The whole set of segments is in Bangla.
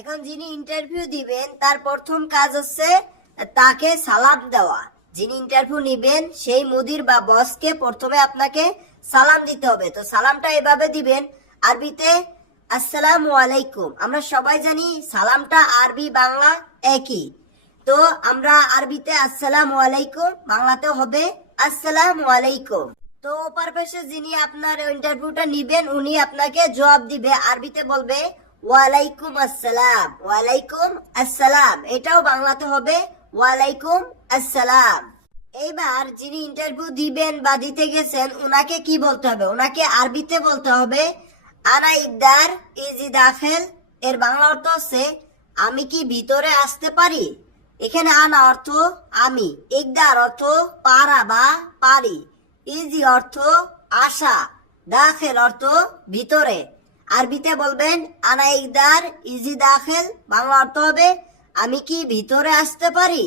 এখন যিনি ইন্টারভিউ দিবেন, তার প্রথম কাজ হচ্ছে তাকে সালাম দেওয়া। যিনি ইন্টারভিউ নিবেন, সেই মুদির বা বসকে প্রথমে আপনাকে সালাম দিতে হবে। তো সালামটা এভাবে দিবেন, আরবিতে, আসসালামু আলাইকুম। আমরা সবাই জানি সালামটা আরবি, বাংলা একই। তো আমরা আরবিতে, আসসালামু আলাইকুম। বাংলাতে হবে, আসসালামু আলাইকুম। তো ওপার পাশে যিনি আপনার ইন্টারভিউটা নিবেন, উনি আপনাকে জবাব দিবে। আরবিতে বলবে ওয়ালাইকুম আসসালাম। ওয়ালাইকুম আসসালাম। এটাও বাংলাতে হবে, ওয়ালাইকুম আসসালাম। এইবার যিনি ইন্টারভিউ দিবেন বা দিতে গেছেন, উনাকে কি বলতে হবে? ওনাকে আরবিতে বলতে হবে, আনা ইকদার ইজি দাখেল। এর বাংলা অর্থ হচ্ছে, আমি কি ভিতরে আসতে পারি? এখানে আনা অর্থ, আমি। ইকদার অর্থ, পারা বা পারি। ইজি অর্থ আশা দাখেল অর্থ, ভিতরে। আরবিতে বলবেন, আনা ইকদার, ইজি দাখেল, বাংলা অর্থ হবে, আমি কি ভিতরে আসতে পারি?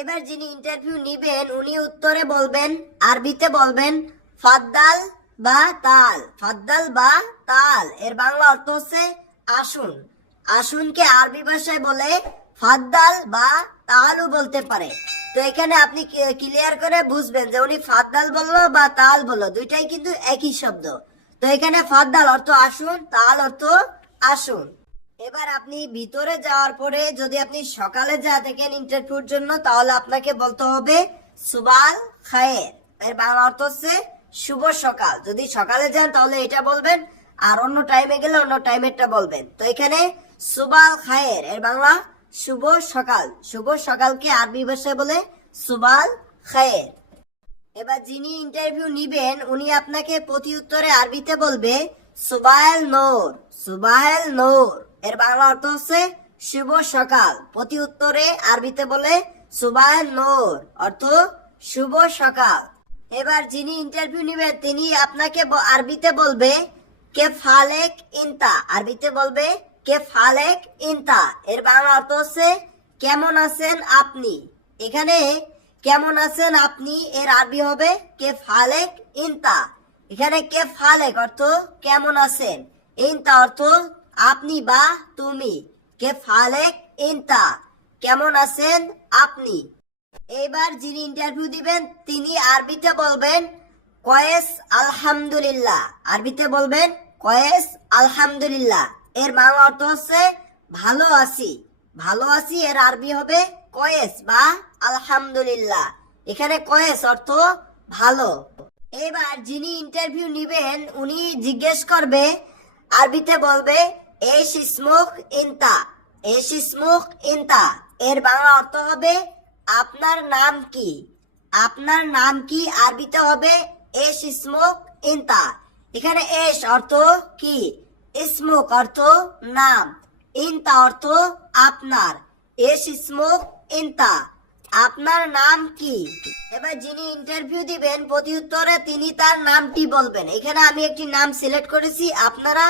এবার যিনি ইন্টারভিউ নিবেন, উনি উত্তরে বলবেন, আরবিতে বলবেন, ফাদ্দাল বা তাল, ফাদ্দাল বা তাল, এর বাংলা অর্থ হচ্ছে আসুন। আসুনকে আরবি ভাষায় বলে, ফাদ্দাল বা তালও বলতে পারে। তো এখানে আপনি ক্লিয়ার করে বুঝবেন যে উনি ফাদ্দাল বলল বা তাল বলল, দুইটাই কিন্তু একই শব্দ। তো এখানে ফাদ্দাল অর্থ আসুন, তাল অর্থ আসুন। এবার আপনি ভিতরে যাওয়ার পরে যদি আপনি সকালে যা দেখেন ইন্টারভিউর জন্য, তাহলে আপনাকে বলতে হবে, সুবাল খায়ের। এর বাংলা অর্থ হচ্ছে, শুভ সকাল। যদি সকালে যান, তাহলে এটা বলবেন, আর অন্য টাইমে গেলে অন্য টাইমেরটা বলবেন। তো এখানে, সুবাল খায়ের, এর বাংলা, শুভ সকাল। শুভ সকালকে আরবি ভাষায় বলে, সুবাল খায়ের। এবার যিনি ইন্টারভিউ নিবেন, উনি আপনাকে প্রতি উত্তরে আরবিতে বলবে, সুবাহেল নূর সুবাহেল নূর। এর বাংলা অর্থ হচ্ছে, শুভ সকাল। প্রতি উত্তরে আরবিতে বলে, সুবাহেল নূর। অর্থ, শুভ সকাল। এবার যিনি ইন্টারভিউ নিবেন, তিনি আপনাকে আরবিতে বলবে, কে ফালেক ইনতা? আরবিতে বলবে, কে ফালেক ইনতা? এর বাংলা অর্থ হচ্ছে, কেমন আছেন আপনি? এখানে কেমন আছেন আপনি? এর আরবি হবে কে ফালেক ইনতা। এখানে কে ফালেক অর্থ কেমন আছেন? ইনতা অর্থ আপনি বা তুমি। কে ফালেক ইনতা। কেমন আছেন আপনি? এবার যিনি ইন্টারভিউ দিবেন, তিনি আরবিতে বলবেন, কয়েস আলহামদুলিল্লাহ। আরবিতে বলবেন, কয়েস আলহামদুলিল্লাহ। এর বাংলা অর্থ হচ্ছে, ভালো আছি। ভালো আছি, এর আরবি হবে, কয়েস বা আলহামদুলিল্লাহ। এখানে কয়েস অর্থ ভালো। এবার যিনি ইন্টারভিউ নিবেন, উনি জিজ্ঞেস করবে, আরবিতে বলবে এস ইসমুখ ইনতা এস ইসমুখ ইনতা। এর বাংলা অর্থ হবে, আপনার নাম কি? আপনার নাম কি? আরবিতে হবে এস ইসমুখ ইনতা। এখানে এস অর্থ কি? ইসমুখ অর্থ নাম। ইনতা অর্থ আপনার। এস ইসমুখ ইনতা। আপনার নাম কি? এবার যিনি ইন্টারভিউ দিবেন, প্রতি উত্তরে তিনি তার নামটি বলবেন। এখানে আমি একটি নাম সিলেক্ট করেছি, আপনারা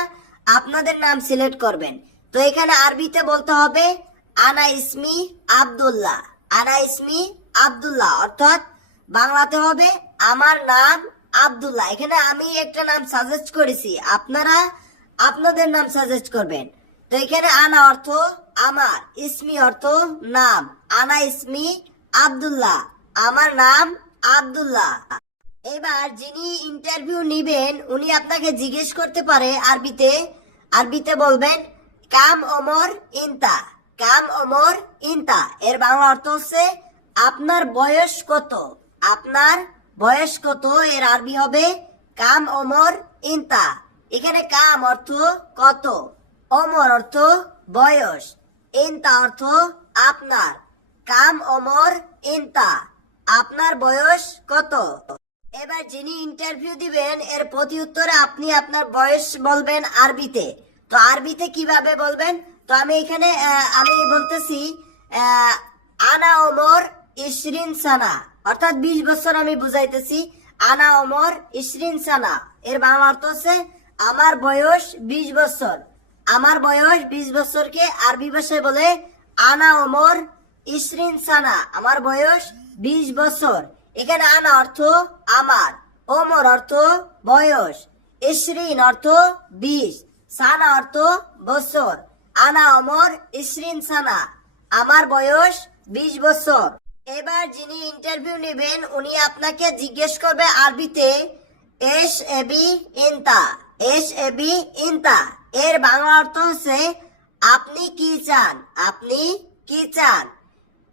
আপনাদের নাম সিলেক্ট করবেন। তো এখানে আরবিতে বলতে হবে, আনা ইসমি আব্দুল্লাহ। আনা ইসমি আব্দুল্লাহ, অর্থাৎ বাংলাতে হবে, আমার নাম আব্দুল্লাহ। এখানে আমি একটা নাম সাজেস্ট করেছি, আপনারা আপনাদের নাম সাজেস্ট করবেন। তো এখানে আনা অর্থ আমার, ইসমি অর্থ নাম। আনা ইসমি আব্দুল্লাহ। আমার নাম আবদুল্লাহ। এবার যিনি ইন্টারভিউ নিবেন, উনি আপনাকে জিজ্ঞেস করতে পারে আরবিতে। আরবিতে বলবেন, কাম ওমর ইনতা, কাম ওমর ইনতা। এর বাংলা অর্থ হচ্ছে, আপনার বয়স কত? আপনার বয়স কত? এর আরবি হবে, কাম ওমর ইনতা। এখানে কাম অর্থ কত? অমর অর্থ বয়স। ইনতা অর্থ আপনার। কাম অমর ইনতা, আপনার বয়স কত? এবার যিনি ইন্টারভিউ দিবেন, এর প্রতি উত্তরে আপনি আপনার বয়স বলবেন আরবিতে। তো আরবিতে কীভাবে বলবেন? তো আমি এখানে আমি বলতেছি আনা ওমর ইশরিন সানা। অর্থাৎ বিশ বছর আমি বুঝাইতেছি, আনা ওমর ইশরিন সানা। এর বাংলা অর্থ হচ্ছে, আমার বয়স বিশ বছর। আমার বয়স বিশ বছরকে আরবি ভাষায় বলে, আনা ওমর ইশরিন সানা, আমার বয়স বিশ বছর। এখানে আনা অর্থ আমার, ওমর অর্থ বয়স ইশরিন অর্থ বিশ, সানা অর্থ বছর। আনা অমর ইসরিন সানা, আমার বয়স বিশ বছর। এবার যিনি ইন্টারভিউ নেবেন, উনি আপনাকে জিজ্ঞেস করবে আরবিতে, এস এবি ইনতা, এস এবি ইনতা। এর বাংলা অর্থ হচ্ছে, আপনি কি চান? আপনি কি চান?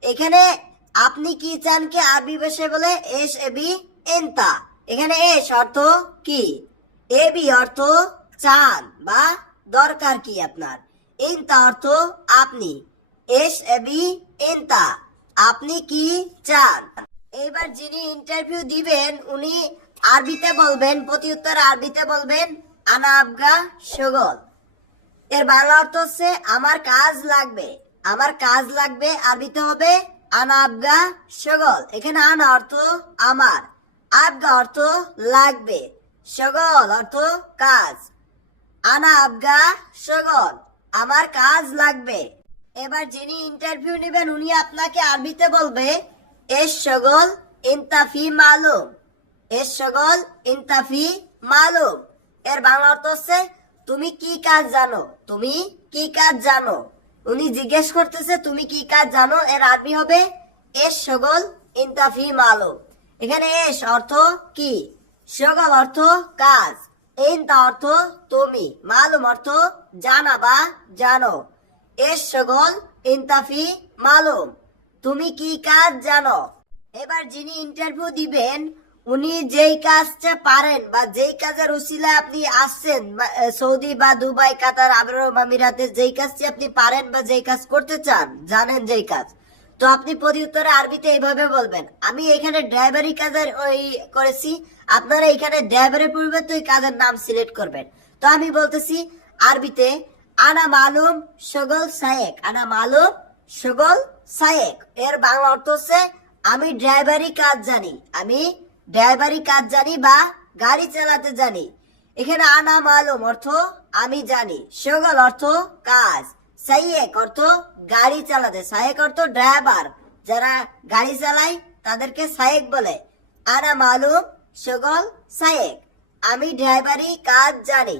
এখানে আপনি কি চান কি আরবি ভাষায় বলে এস এ বি এন্তা? এখানে এস অর্থ কি? এ বি অর্থ চান বা দরকার কি আপনার? এন্তা অর্থ আপনি। এস এ বি এন্তা। আপনি কি চান? এবার যিনি ইন্টারভিউ দিবেন, উনি আরবিতে বলবেন প্রতি উত্তর আরবিতে বলবেন, আনা আবগা সগল এর বাংলা অর্থ হচ্ছে, আমার কাজ লাগবে। আমার কাজ লাগবে আরবিতে হবে, আনা আবগা সগল। এখানে আনা অর্থ আমার, আবগা অর্থ লাগবে, সগল অর্থ কাজ। আনা আবগা সগল, আমার কাজ লাগবে। এবার যিনি ইন্টারভিউ নেবেন, উনি আপনাকে আরবিতে বলবে, এস সগল ইনতাফি মালুম এর সকল ইনতাফি মালুম। এর বাংলা অর্থ হচ্ছে, তুমি কি কাজ জানো? তুমি কি কাজ জানো? উনি জিজ্ঞেস করতেছে, তুমি কি কাজ জানো? এর আরবি হবে, এস সকল ইনতাফি মালুম এখানে এস অর্থ কি? সকল অর্থ কাজ। ইনতা অর্থ তুমি। মালুম অর্থ জানা বা জানো। এস সকল ইনতাফি মালুম। তুমি কি কাজ জানো? এবার যিনি ইন্টারভিউ দিবেন উনি যেই কাজটা পারেন বা যেই কাজের উসিলায় আপনি আসছেন সৌদি বা দুবাই, কাতার আরব আমিরাতে যেই কাজটি আপনি পারেন বা যেই কাজ করতে চান, জানেন যেই কাজ। তো আপনি প্রতি উত্তরে আরবিতে এইভাবে বলবেন, আমি এখানে ড্রাইভারি কাজের ওই করেছি, আপনারা এখানে ড্রাইভারের পরিবর্তে ওই কাজের নাম সিলেক্ট করবেন। তো আমি বলতেছি, আরবিতে, আনা মালুম সগল সায়েক, আনা মালুম সগল সায়েক। এর বাংলা অর্থ হচ্ছে, আমি ড্রাইভারি কাজ জানি, আমি ড্রাইভারি কাজ জানি বা গাড়ি চালাতে জানি। এখানে আনা মালুম অর্থ আমি জানি। সগল অর্থ কাজ। সাইয়েক অর্থ গাড়ি চালাতে। সায়েক অর্থ ড্রাইভার। যারা গাড়ি চালায়, তাদেরকে সায়েক বলে। আনা মালুম, সগল সায়েক আমি ড্রাইভারি কাজ জানি।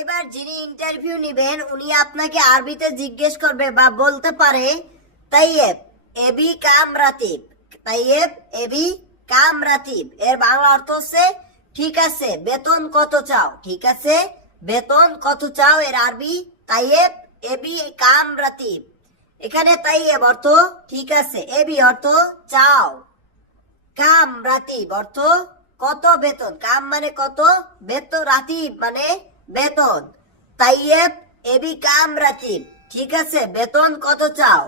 এবার যিনি ইন্টারভিউ নেবেন, উনি আপনাকে আরবিতে জিজ্ঞেস করবে বা বলতে পারে, তাইয়েব, এবি কাম রাতিব তাইয়েব, এবি কাম রাতিব এর বাংলা অর্থ হচ্ছে, ঠিক আছে, বেতন কত চাও? ঠিক আছে, বেতন কত চাও? এর আরবি তাইয়েব, এবি কাম রাতিব এখানে তাইয়েব অর্থ, ঠিক আছে, এবি অর্থ চাও। কাম রাতিব অর্থ, কত বেতন? কাম মানে কত? বেতন রাতিব মানে বেতন। তাইয়েব, এবি কাম রাতিব ঠিক আছে, বেতন কত চাও?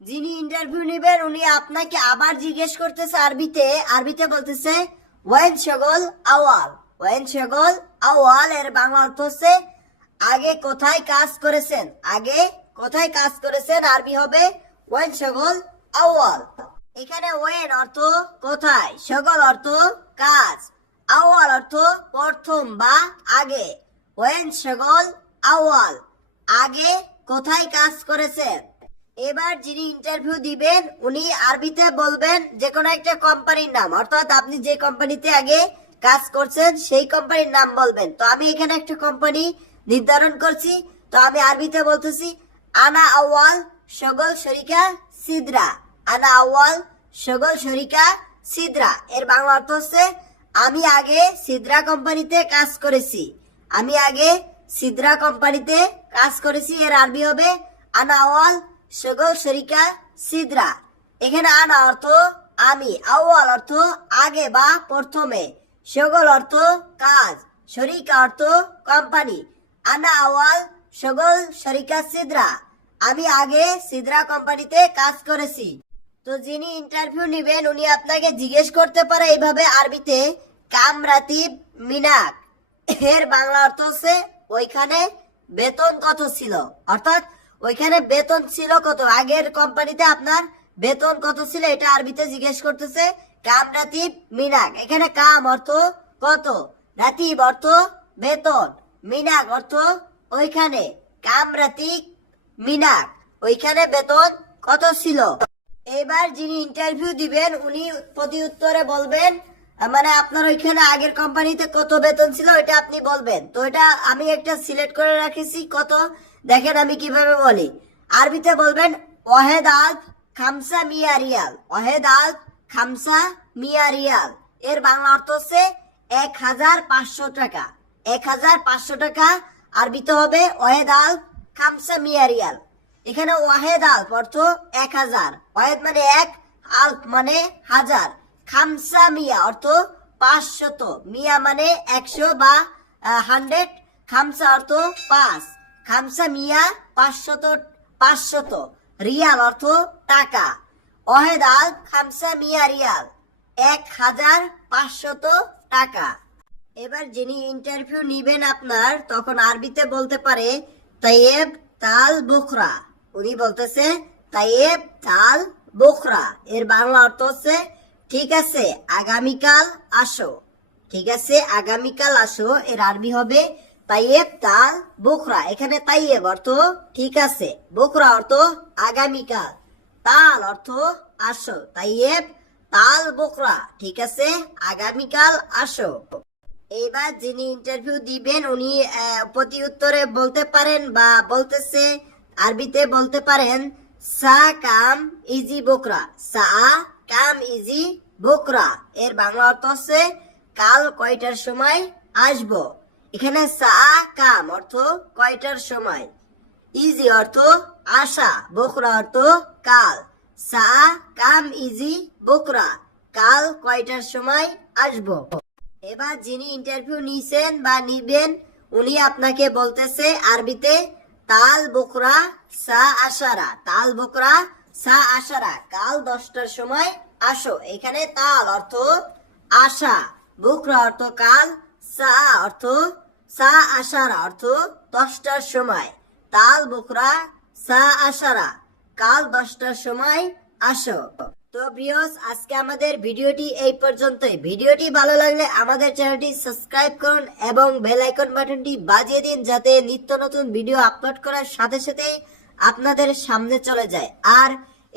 যিনি ইন্টারভিউ নেবেন, উনি আপনাকে আবার জিজ্ঞেস করতেছে আরবিতে। আরবিতে বলতেছে, ওয়েন শগল আওয়াল। ওয়েন শগল আওয়াল, এর বাংলা অর্থ হচ্ছে, আগে কোথায় কাজ করেছেন? আগে কোথায় কাজ করেছেন? আরবি হবে, ওয়েন শগল আওয়াল। এখানে ওয়েন অর্থ কোথায়? সকল অর্থ কাজ। আওয়াল অর্থ প্রথম বা আগে। ওয়েন সকল আওয়াল। আগে কোথায় কাজ করেছেন? এবার যিনি ইন্টারভিউ দিবেন, উনি আরবিতে বলবেন যে কোনো একটা কোম্পানির নাম। অর্থাৎ আপনি যে কোম্পানিতে আগে কাজ করছেন, সেই কোম্পানির নাম বলবেন। তো আমি এখানে একটা কোম্পানি নির্ধারণ করছি। তো আমি আরবিতে বলতেছি, আনা আওয়াল সগল শরিকা সিদরা। আনা আওয়াল সগল শরিকা সিদরা। এর বাংলা অর্থ হচ্ছে, আমি আগে সিদ্রা কোম্পানিতে কাজ করেছি। আমি আগে সিদ্রা কোম্পানিতে কাজ করেছি। এর আরবি হবে, আনা আওয়াল সগল শরিকা সিদ্রা। এখানে আনা অর্থ আমি আওয়াল অর্থ আগে বা প্রথমে। সগল অর্থ কাজ শরিকা অর্থ কোম্পানি। আনা আওয়াল সগল শরিকা সিদ্রা। আমি আগে সিদ্রা কোম্পানিতে কাজ করেছি। তো যিনি ইন্টারভিউ নেবেন, উনি আপনাকে জিজ্ঞেস করতে পারে এইভাবে, আরবিতে, কামরাতিব মিনাক। এর বাংলা অর্থ হচ্ছে, ওইখানে বেতন কত ছিল? অর্থাৎ ওইখানে বেতন ছিল কত? আগের কোম্পানিতে আপনার বেতন কত ছিল? এটা আরবিতে জিজ্ঞেস করতেছে। কাম রাতিব মিনাক। এখানে কাম অর্থ কত? রাতিব অর্থ বেতন। মিনাক অর্থ ওইখানে। কাম রাতিক মিনাক। ওইখানে বেতন কত ছিল? এবার যিনি ইন্টারভিউ দিবেন, উনি প্রতি উত্তরে বলবেন মানে আপনার ওইখানে আগের কোম্পানিতে কত বেতন ছিল এটা আপনি বলবেন। তো এটা আমি একটা সিলেক্ট করে রাখেছি, কত? দেখেন আমি কীভাবে বলি। আরবিতে বলবেন, ওয়াহেদ আলফ খামসা মিয়া রিয়াল। ওয়াহেদ খামসা মিয়া রিয়াল। এর বাংলা অর্থ হচ্ছে এক হাজার পাঁচশো টাকা। এক হাজার পাঁচশো টাকা আরবিতে হবে, ওয়াহেদ আলফ খামসা মিয়া রিয়াল। এখানে ওয়াহেদ আলফ অর্থ এক হাজার। ওয়াহেদ মানে এক আলফ মানে হাজার। খামসা মিয়া অর্থ পাঁচশত। মিয়া মানে একশো বা হান্ড্রেড খামসা অর্থ পাঁচ। খামসা মিয়া পাঁচশত পাঁচশত রিয়াল অর্থ টাকা। ওয়াহেদ আল খামসা মিয়া রিয়াল এক হাজার পাঁচশত টাকা। এবার যিনি ইন্টারভিউ নিবেন আপনার, তখন আরবিতে বলতে পারে তাইয়েব তাল বুখরা। উনি বলতেছে, তাইয়েব তাল বুখরা। এর বাংলা অর্থ হচ্ছে, ঠিক আছে, আগামীকাল আসো। ঠিক আছে, আগামীকাল আসো। এর আরবি হবে তাইয়েব তাল, বুখরা। এখানে তাইয়েব অর্থ ঠিক আছে। বুখরা অর্থ আগামীকাল। তাল অর্থ আসো তাইয়েব, তাল, বুখরা। ঠিক আছে? আগামীকাল আসো এবার যিনি ইন্টারভিউ দিবেন, উনি প্রতি উত্তরে বলতে পারেন বা বলতেছে, আরবিতে বলতে পারেন, সা কাম ইজি বোকরা সা কাম ইজি বোকরা এর বাংলা অর্থ হচ্ছে, কাল কয়টার সময় আসব? এখানে সা, কাম অর্থ কয়টার সময়? ইজি অর্থ আশা বকরা অর্থ কাল। সা, কাম ইজি বকরা কাল কয়টার সময় আসব? এবার যিনি ইন্টারভিউ নিছেন বা নিবেন, উনি আপনাকে বলতেছে আরবিতে, তাল বকরা সা, আশারা। তাল বকরা সা, আশারা। কাল দশটার সময় আসো। এখানে তাল অর্থ আশা বকরা অর্থ কাল, সা অর্থ সা আশারা অর্থ দশটার সময়। তাল বকরা সা আশারা। কাল দশটার সময় আসো। তো প্রিয়স আজকে আমাদের ভিডিওটি এই পর্যন্তই। ভিডিওটি ভালো লাগলে আমাদের চ্যানেলটি সাবস্ক্রাইব করুন এবং বেল আইকন বাটনটি বাজিয়ে দিন যাতে নিত্য নতুন ভিডিও আপলোড করার সাথে সাথে আপনাদের সামনে চলে যায়। আর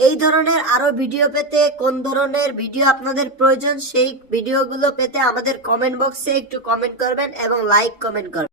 এই ধরনের আরও ভিডিও পেতে, কোন ধরনের ভিডিও আপনাদের প্রয়োজন, সেই ভিডিওগুলো পেতে আমাদের কমেন্ট বক্সে একটু কমেন্ট করবেন এবং লাইক কমেন্ট করবেন।